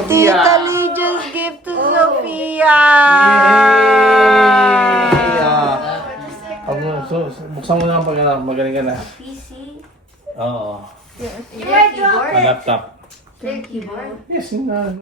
Sophia. Tita Lydia's gift to Sophia! Yay! Buksan mo na ang pag-anak. Magaling ka na. PC? Oo. Keyboard? Laptop. Keyboard? Yes, yun na.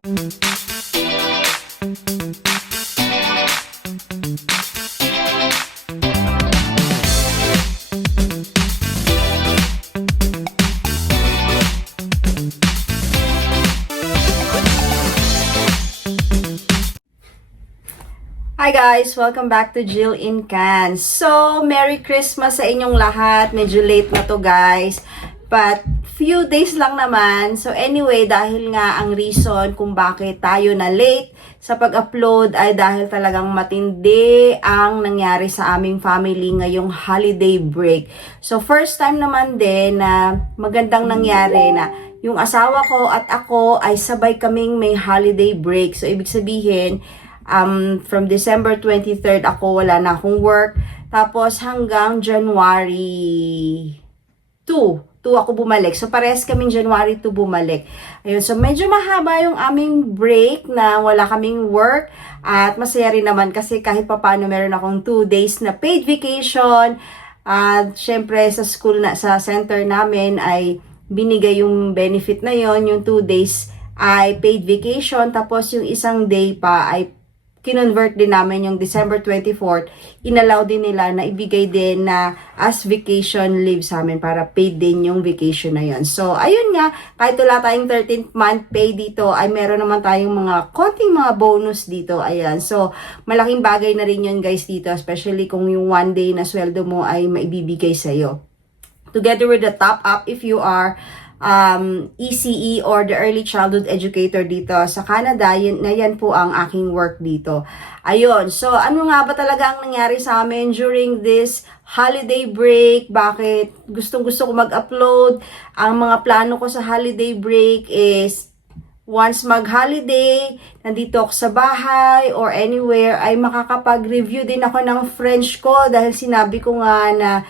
Hi guys! Welcome back to Jill in Cannes. So, Merry Christmas sa inyong lahat. Medyo late na to guys. But, few days lang naman. So, anyway, dahil nga ang reason kung bakit tayo na late sa pag-upload ay dahil talagang matindi ang nangyari sa aming family ngayong holiday break. So, first time naman din na magandang nangyari na yung asawa ko at ako ay sabay kaming may holiday break. So, ibig sabihin, from December 23rd ako wala na akong work. Tapos hanggang January 2 ako bumalik. So parehas kaming January 2 bumalik. Ayun, so medyo mahaba yung aming break na wala kaming work. At masaya rin naman kasi kahit papano meron akong 2 days na paid vacation. At syempre sa school na sa center namin ay binigay yung benefit na yon, yung 2 days ay paid vacation. Tapos yung isang day pa ay kinonvert din namin yung December 24th, inallow din nila na ibigay din na as vacation leave sa amin para paid din yung vacation na yun. So, ayun nga, kahit wala tayong 13th month pay dito, ay meron naman tayong mga konting mga bonus dito. Ayan. So, malaking bagay na rin yun guys dito, especially kung yung 1 day na sweldo mo ay maibibigay sa'yo. Together with the top up if you are ECE or the Early Childhood Educator dito sa Canada, yan po ang aking work dito. Ayun, so ano nga ba talaga ang nangyari sa amin during this holiday break? Bakit gustong-gusto ko mag-upload? Ang mga plano ko sa holiday break is once mag-holiday, nandito ako sa bahay or anywhere, ay makakapag-review din ako ng French ko dahil sinabi ko nga na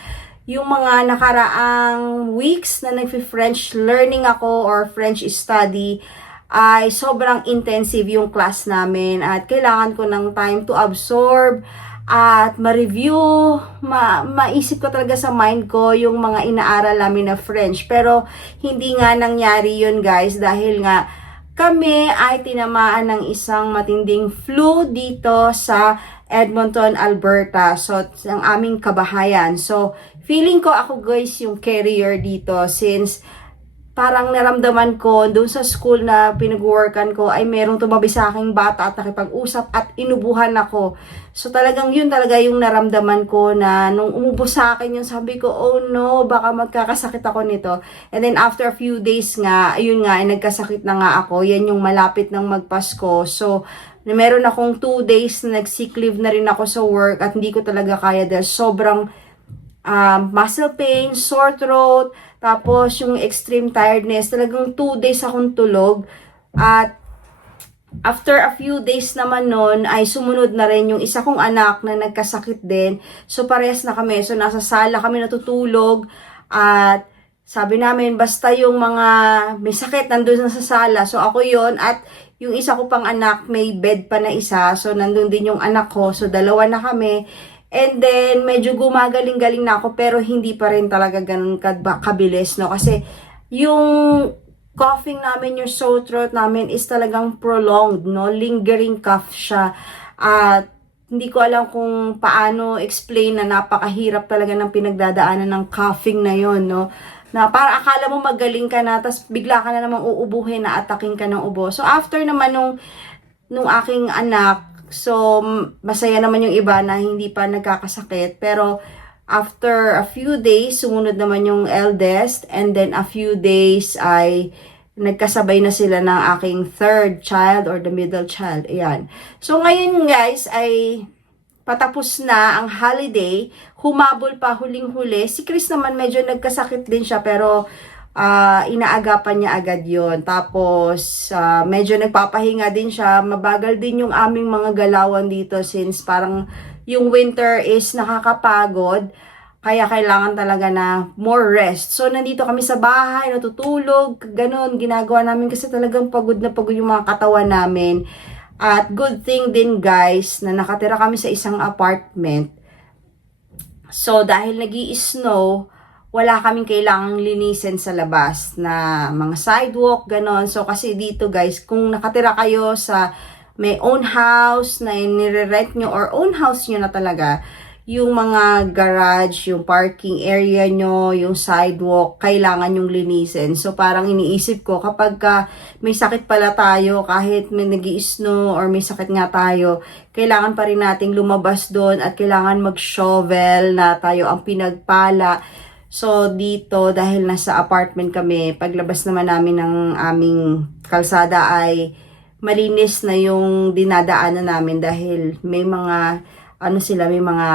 yung mga nakaraang weeks na nag-French learning ako or French study ay sobrang intensive yung class namin at kailangan ko ng time to absorb at ma-review, maisip ko talaga sa mind ko yung mga inaaral namin na French. Pero hindi nga nangyari yun guys dahil nga kami ay tinamaan ng isang matinding flu dito sa Edmonton, Alberta. So, ang aming kabahayan. So, feeling ko ako guys yung carrier dito since parang naramdaman ko doon sa school na pinag-workan ko ay merong tumabi sa aking bata at nakipag-usap at inubuhan ako. So talagang yun talaga yung naramdaman ko na nung umubo sa akin yung sabi ko, oh no, baka magkakasakit ako nito. And then after a few days nga, ayun nga, ay nagkasakit na nga ako. Yan yung malapit ng magpasko. So meron akong 2 days na nag-sick leave na rin ako sa work at hindi ko talaga kaya dahil sobrang muscle pain, sore throat, tapos yung extreme tiredness, talagang 2 days akong tulog. At after a few days naman nun, ay sumunod na rin yung isa kong anak na nagkasakit din. So parehas na kami. So nasa sala kami natutulog. At sabi namin, basta yung mga may sakit nandun na sa sala. So ako yon at yung isa ko pang anak, may bed pa na isa. So nandun din yung anak ko. So dalawa na kami. And then, medyo gumagaling-galing na ako, pero hindi pa rin talaga ganun kabilis, no? Kasi, yung coughing namin, yung sore throat namin is talagang prolonged, no? Lingering cough siya. At, hindi ko alam kung paano explain na napakahirap talaga ng pinagdadaanan ng coughing na yon, no? Na para akala mo magaling ka na, tas bigla ka na namang uubuhin na ataking ka ng ubo. So, after naman nung aking anak, so, masaya naman yung iba na hindi pa nagkakasakit. Pero, after a few days, sumunod naman yung eldest. And then, a few days ay nagkasabay na sila ng aking third child or the middle child. Ayan. So, ngayon guys, ay patapos na ang holiday. Humabol pa huling-huli. Si Chris naman medyo nagkasakit din siya. Pero, inaagapan niya agad yon. Tapos, medyo nagpapahinga din siya. Mabagal din yung aming mga galawan dito since parang yung winter is nakakapagod. Kaya kailangan talaga na more rest. So, nandito kami sa bahay, natutulog, ganun, ginagawa namin kasi talagang pagod na pagod yung mga katawan namin. At good thing din guys, na nakatira kami sa isang apartment. So, dahil nag-i-snow, wala kaming kailangang linisin sa labas na mga sidewalk, ganon. So, kasi dito guys, kung nakatira kayo sa may own house na nire-rent nyo or own house nyo na talaga, yung mga garage, yung parking area nyo, yung sidewalk, kailangan yung linisin. So, parang iniisip ko, kapag may sakit pala tayo, kahit may nag-i-snow or may sakit nga tayo, kailangan pa rin nating lumabas doon at kailangan mag-shovel na tayo ang pinagpala. So, dito, dahil nasa apartment kami, paglabas naman namin ng aming kalsada ay malinis na yung dinadaanan namin dahil may mga, may mga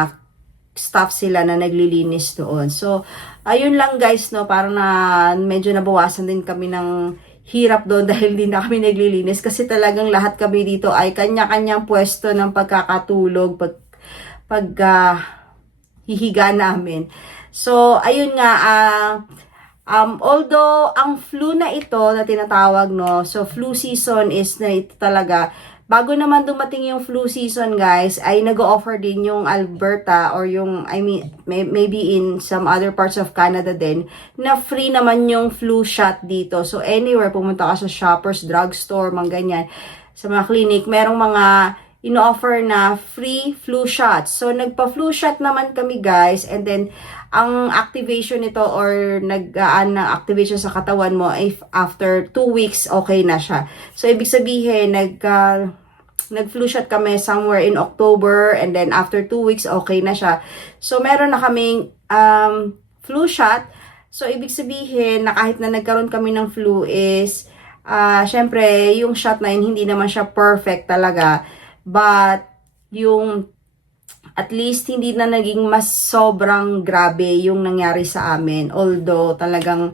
staff sila na naglilinis doon. So, ayun lang guys, no, parang na medyo nabawasan din kami ng hirap doon dahil hindi na kami naglilinis kasi talagang lahat kami dito ay kanya-kanyang pwesto ng pagkakatulog, hihiga namin. So, ayun nga, although ang flu na ito na tinatawag, no, so flu season is na ito talaga. Bago naman dumating yung flu season, guys, ay nag-o-offer din yung Alberta or yung, maybe in some other parts of Canada din, na free naman yung flu shot dito. So, anywhere, pumunta ka sa Shoppers, drugstore, mga ganyan, sa mga clinic, merong mga ino-offer na free flu shots. So, nagpa-flu shot naman kami, guys, and then, ang activation nito or nag-aan na activation sa katawan mo if after 2 weeks okay na siya. So ibig sabihin nag-flu shot kami somewhere in October and then after 2 weeks okay na siya. So meron na kaming flu shot. So ibig sabihin na kahit na nagkaroon kami ng flu is syempre yung shot na yun hindi naman siya perfect talaga. But yung at least hindi na naging mas sobrang grabe yung nangyari sa amin. Although talagang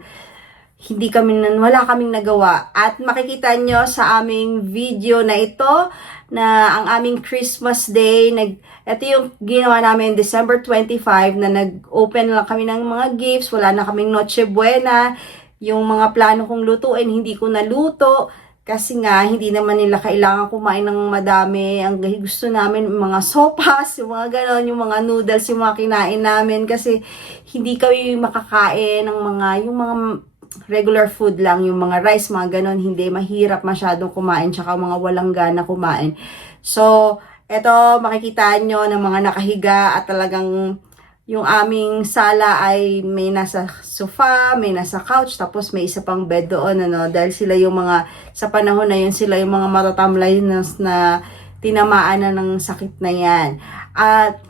wala kaming nagawa. At makikita nyo sa aming video na ito na ang aming Christmas Day, ito yung ginawa namin December 25 na nag-open lang kami ng mga gifts. Wala na kaming Noche Buena. Yung mga plano kong lutuin, hindi ko naluto. Kasi nga, hindi naman nila kailangan kumain ng madami. Ang gusto namin, mga sopas, yung mga ganon, yung mga noodles, yung mga kinain namin. Kasi hindi kami makakain ng yung mga regular food lang, yung mga rice, mga ganon. Hindi, mahirap masyadong kumain, tsaka mga walang gana kumain. So, eto, makikita nyo ng mga nakahiga at talagang yung aming sala ay may nasa sofa, may nasa couch, tapos may isa pang bed doon, dahil sila yung mga, sa panahon na yun, sila yung mga matatamlay na tinamaan na ng sakit na yan. At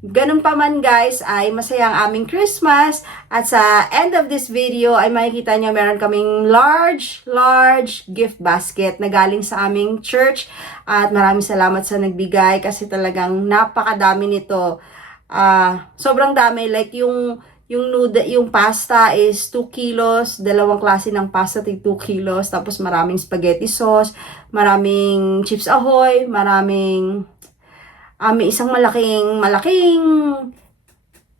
ganun pa man guys, ay masaya ang aming Christmas. At sa end of this video, ay makikita nyo meron kaming large gift basket na galing sa aming church. At maraming salamat sa nagbigay kasi talagang napakadami nito. Sobrang dami, like yung pasta is 2 kilos, dalawang klase ng pasta 2 kilos, tapos maraming spaghetti sauce, maraming chips ahoy, maraming may isang malaking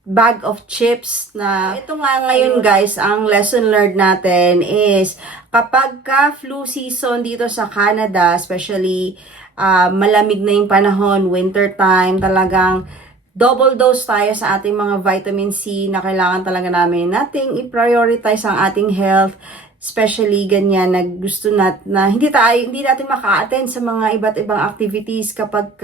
bag of chips na ito nga ngayon guys, ang lesson learned natin is kapag flu season dito sa Canada, especially malamig na yung panahon, winter time, talagang double dose tayo sa ating mga vitamin C na kailangan talaga nating i-prioritize ang ating health, especially ganyan na gusto na hindi natin maka-attend sa mga iba't ibang activities kapag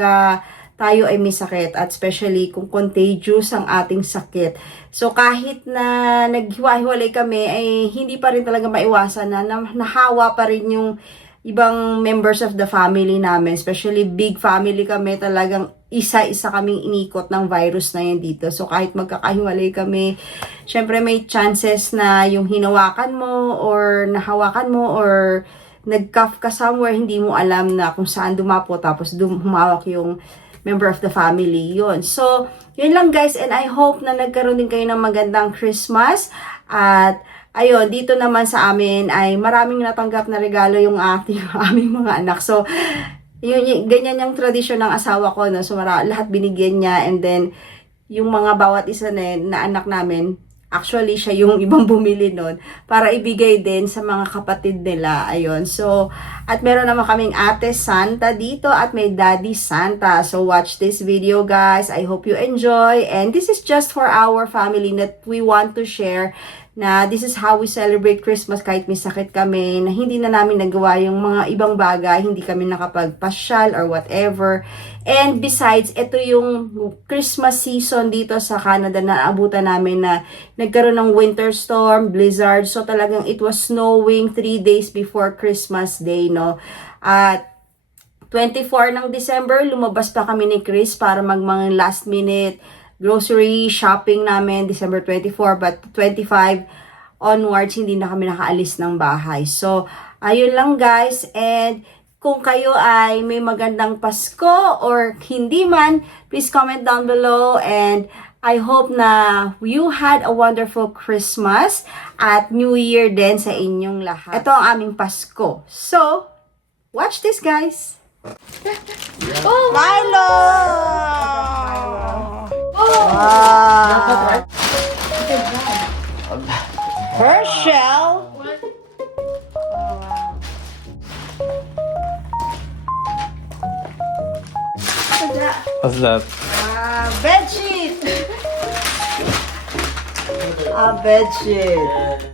tayo ay may sakit, at especially kung contagious ang ating sakit. So kahit na naghiwa-hiwalay kami ay hindi pa rin talaga maiwasan na nahawa pa rin yung ibang members of the family namin, especially big family kami, talagang isa-isa kaming inikot ng virus na yan dito. So, kahit magkakahiwalay kami, syempre may chances na yung hinawakan mo or nahawakan mo or nag-cough ka somewhere, hindi mo alam na kung saan dumapo, tapos humawak yung member of the family. Yun. So, yun lang guys, and I hope na nagkaroon din kayo ng magandang Christmas. At ayun, dito naman sa amin ay maraming natanggap na regalo yung aming mga anak. So, ganyan yung tradisyon ng asawa ko, no? So, lahat binigyan niya, and then, yung mga bawat isa na anak namin, actually, siya yung ibang bumili nun para ibigay din sa mga kapatid nila. Ayun. So, at meron naman kaming Ate Santa dito at may Daddy Santa. So, watch this video, guys. I hope you enjoy. And this is just for our family that we want to share na this is how we celebrate Christmas kahit may sakit kami, na hindi na namin nagawa yung mga ibang bagay, hindi kami nakapagpasyal or whatever. And besides, ito yung Christmas season dito sa Canada na abutan namin na nagkaroon ng winter storm, blizzard. So talagang it was snowing 3 days before Christmas Day, no? At 24 ng December, lumabas pa kami ni Chris para mga last minute grocery shopping namin, December 24, but 25 onwards, hindi na kami nakaalis ng bahay. So, ayun lang guys, and kung kayo ay may magandang Pasko or hindi man, please comment down below, and I hope na you had a wonderful Christmas at New Year din sa inyong lahat. Ito ang aming Pasko. So, watch this guys! Oh, Milo! Wow! Herschel! What's that? Bedsheet! A bedsheet.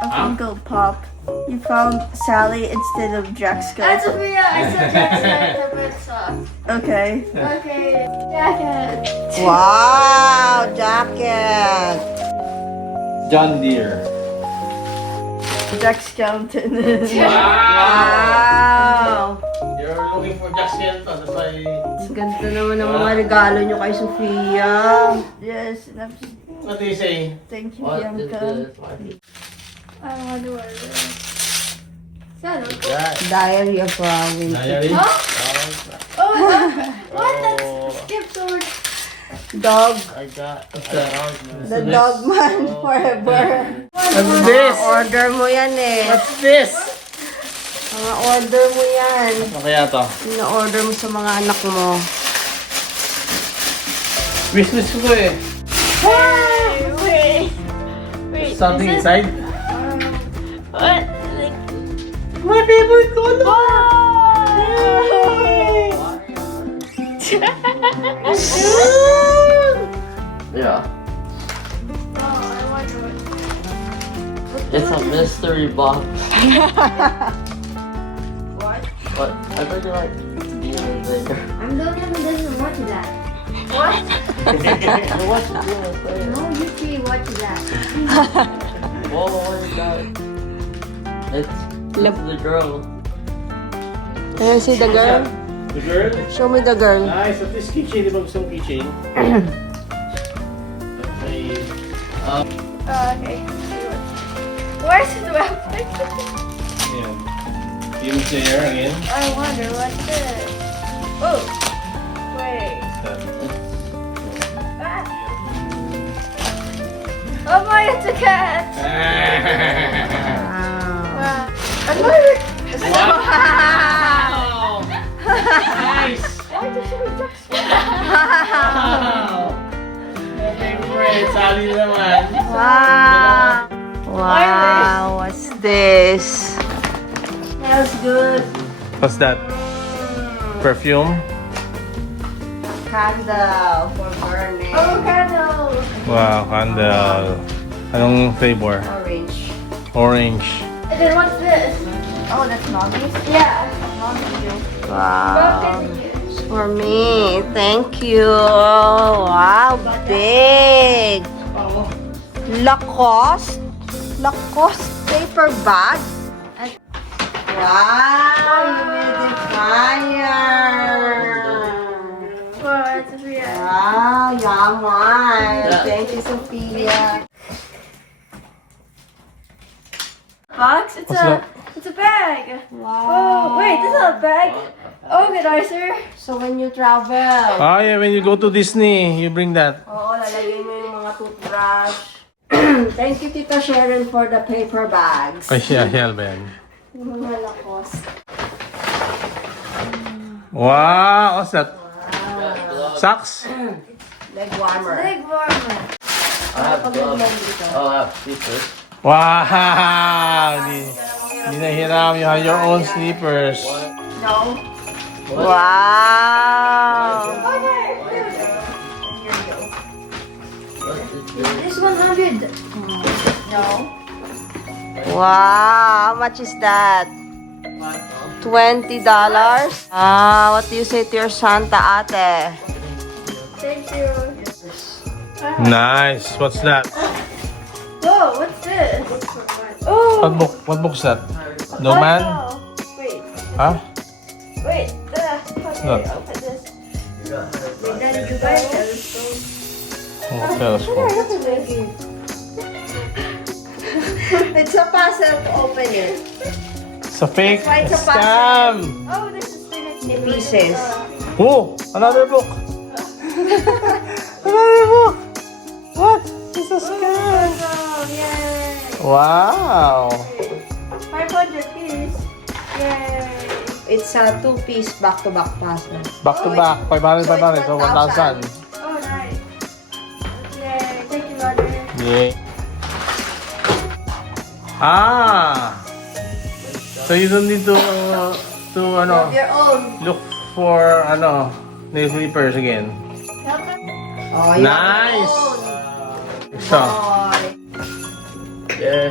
a Funko Pop. You found Sally instead of Jack's That's girl. Sophia. I said Jackson. The red sauce. Okay. Okay. Jacket. Wow! Jacket! John Deere. Jack Skellington. Wow! You're looking for Jack Skellington, that's why... Ang ganda naman ng mga regalo nyo kay Sofia. Yes, and I'm What do you say? thank you, Bianca. I wonder what it is. Is that a Diary of Winter. Diary? Huh? Oh, what? That's skipped over. Dog. I got The dog man forever. What's this? Order mo yan eh. What's this? Mga order mo yan. Ano kaya to? Ina-order mo sa mga anak mo. Wishlist ko eh. Wait. Something is it- inside? What? My favorite color! Yeah, Oh, I wonder what. it's a mystery box. What? But I bet you like Demon Slayer. I'm the only one who doesn't watch that. What? You watch Demon Slayer. No, you three watch that. Whoa, what is that? It's the girl. Ayan si the girl. The girl? Show me the girl. Nice. At this keychain, di ba gusto mong keychain? Okay. Okay. Where's the weapon? Ayan. Demon Slayer again. I wonder what's this. Oh. Wait. Ah. Oh boy, it's a cat. Wow. Another. Wow! Nice! Why does she look just Wow! Favorite, sali naman. Wow. Wow. What's this? Smells good. What's that? Perfume? Candle for burning. avocado? Wow, candle. Anong flavor? Orange. Orange. And then what's this? Oh, that's Mommy's? Yeah. Wow. For me. Thank you. Wow. Big. Lacoste. Lacoste paper bag. Wow. Humidifier. Wow, that's Sophia. Wow. Yaman. Thank you, Sophia. Box? It's What's a that? it's a bag. Wow. Oh wait, this is a bag. Organizer. So when you travel, Ah, yeah, when you go to Disney, you bring that. oo, lalagay mo yung mga toothbrush. Thank you, Tita Sharon, for the paper bags. Ay, yeah, Ben. Yung mga Lacoste. Wow, what's that? Socks? Leg warmer. Leg warmer. I have gloves. Oh, I have slippers. Wow! Hindi nahiram. You have your own slippers. No. Wow. This 100. No. Wow. How much is that? $20. Ah, what do you say to your Santa ate? Thank you. Nice. What's that? Whoa, what's this? Oh. What book? What book's that? No man? Wait, Huh? wait. What? Okay, open this. Wait, then you guys Oh, telescope. It's a puzzle to open it. It's a fake Why it's a scam. Oh, this is the next The pieces. Oh, another book. Another book. What? It's a scam. Oh, yay. Wow. 500 piece. Yay. It's a two-piece back-to-back puzzle. Back to back. 500, 500. So 1,000. Oh, nice. Yay. Thank you, Mother. Yeah. Ah. So you don't need to ano, Your own. look for ano, nail clippers again. Oh, you have your Nice. own. So, Boy. Yay.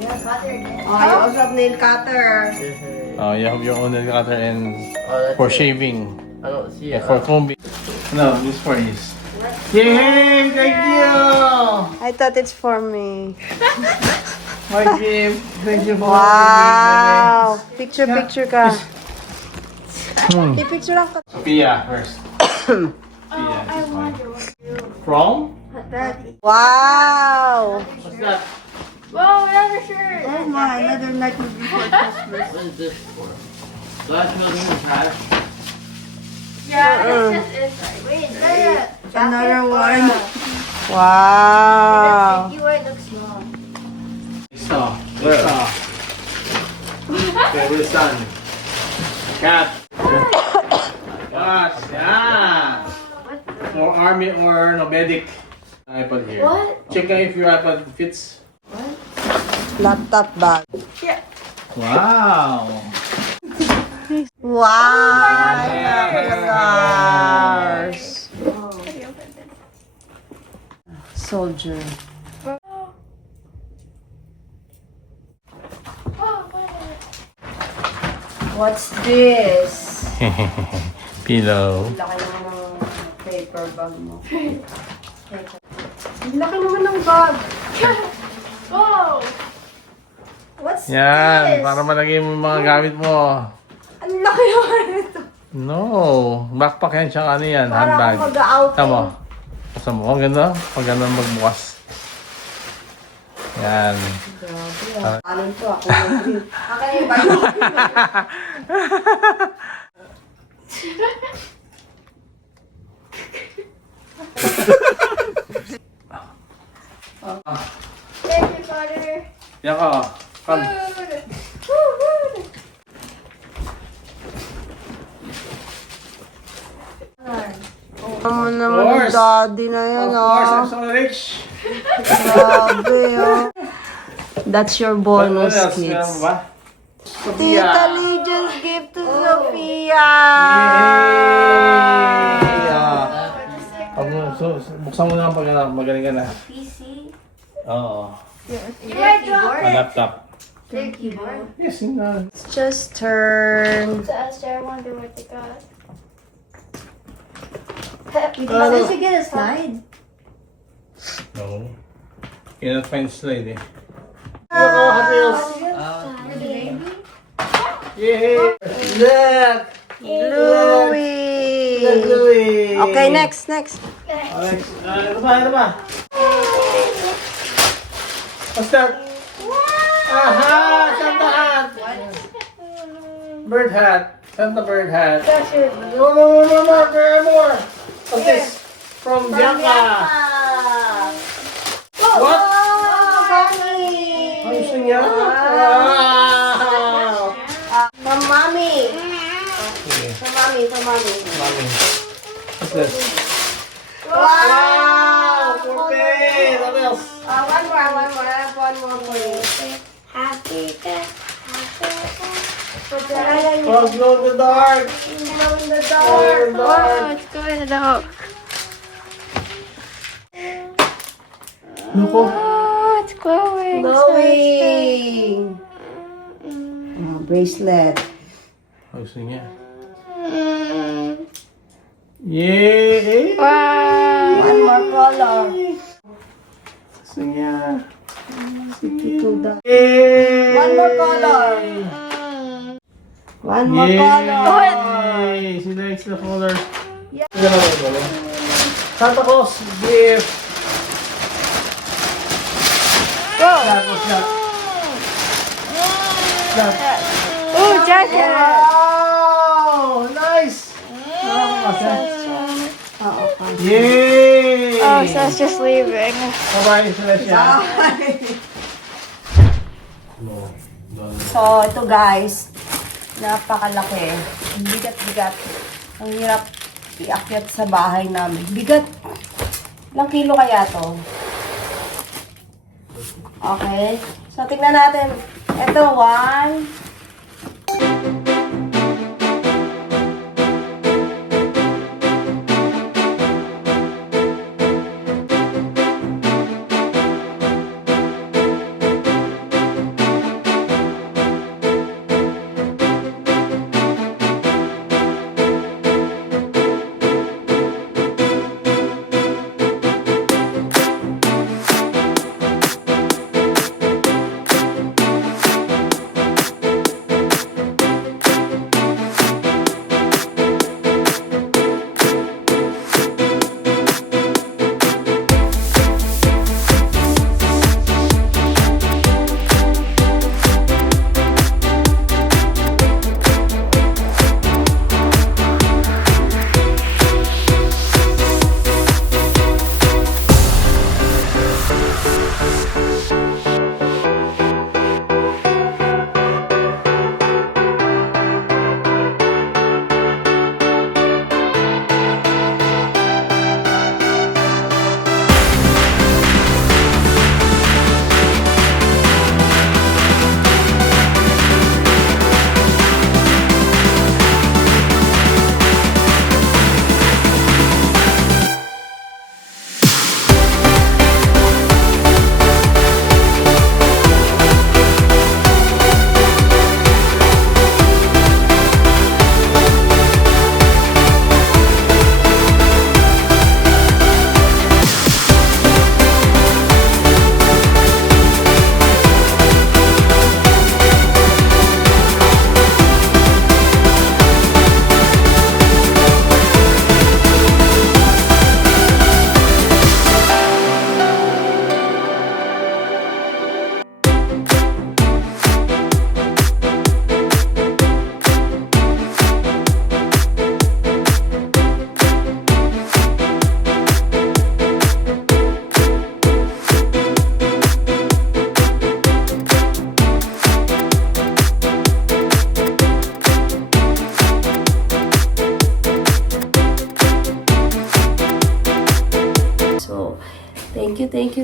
Yeah, Mother again. Oh, you also have nail cutter. Yay. you have your own nail cutter and Oh, that's for it. shaving. I don't see Yeah, it. for combing. No, this for his. Yay! Thank you! I thought it's for me. My gift. Thank you for Wow. Picture ka. Hmm. I-picture lang ka. Sophia first. Oh, Sophia. I wonder what you From? Daddy. Wow. What's that? Whoa, another shirt. Oh my, another nightmare before Christmas. What is this for? So that's not even trash. Yeah, it's just inside. Wait, that. Another one. The Wow. sticky one looks small. Ito. Ito. Favorite son. Cat. Cat. Yeah. What? Or army or no medic. iPad here. What? Check if your iPad fits. Laptop bag. Wow. Wow. Yeah. Colors. Soldier. What's this? Pillow. Laki naman ng paper bag mo. Laki naman ng bag. Whoa! What's Yan, this? para malagay mo yung mga gamit mo. Ang laki naman ito. No, backpack yan siya ano yan, Para handbag. akong mag-outing. Tama. Basta mo, ang ganda. Pag ganda magbukas. Yan. Grabe ah. Alin to ako. Akin yung bag mo. Thank you, Father. Yan ka. Come. Ano naman yung course. daddy na yan, Of course, I'm oh. so rich. Grabe, oh. That's your bonus, What else? Meron kids. ba? Tita Legion's gift to Sophia! Buksan mo na pag magaling ka na. PC. Oo. You might drop A laptop. the keyboard. Yes, yun na. It's just turn. To ask I wonder what they got. Did you get a slide? No. Cannot find slide eh. Yay! Look! Louie! Louie! Okay, next. Alex, ano ba? What's that? Aha! Santa hat! Bird hat. Santa bird hat. More. What's this? From Bianca. What? Ang gusto niya? Wow! From mommy. Okay. mommy. Mommy. What's this? Wow! Puppy! What else? One more for you. Happy birthday. Put your hand on Oh, glow in the dark! glow in the Glow in the dark. dark! Oh, it's going out. Look, oh. Oh, it's glowing. Glowing. Bracelet. Gusto niya. Yay! Wow. One more color. Gusto niya. Yay! One more color. One more color. Yay! She likes the colors. Santa Claus gift. Snap, snap. Snap. Oh, jacket. Wow! Nice! Oo. Yay! Oh, so it's just leaving. Bye-bye, Celestia. So, ito guys, napakalaki. Ang bigat-bigat. Ang hirap iakyat sa bahay namin. Bigat. Ilang kilo kaya to? Okay. So, tingnan natin. Ito, 1.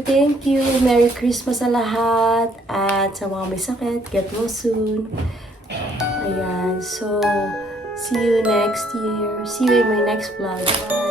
Thank you. Merry Christmas sa lahat. At sa mga may sakit, get well soon. Ayan. So, see you next year. See you in my next vlog. Bye.